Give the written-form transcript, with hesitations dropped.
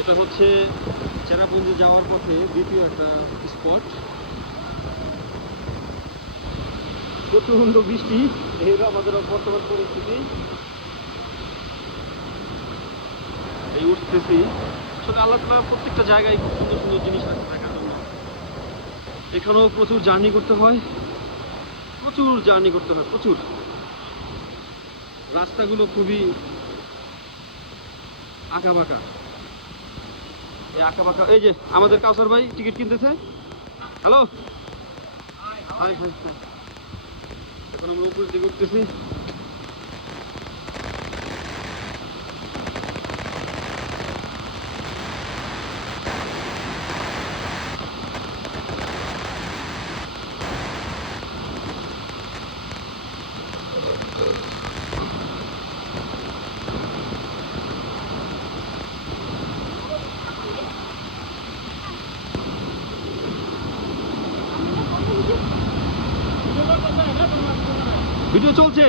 এটা হচ্ছে চেরাপুঞ্জি যাওয়ার পথে দ্বিতীয় একটা স্পট। প্রচণ্ড বৃষ্টি, এই হলো আমাদের বর্তমান পরিস্থিতি। এই উঠতেছি, আসলে আল্লাহ তাআলা প্রত্যেকটা জায়গায় খুব সুন্দর সুন্দর জিনিস রাখতে দেখার জন্য। এখানেও প্রচুর জার্নি করতে হয়, প্রচুর জার্নি করতে হয়, প্রচুর। রাস্তাগুলো খুবই আঁকাবাঁকা, এই আঁকাবাঁকা। এই যে আমাদের কাউসার ভাই টিকিট কিনতেছে। Hello, high high high. এখন আমরা উপর দিকে উঠতেছি। ভিডিও চলছে।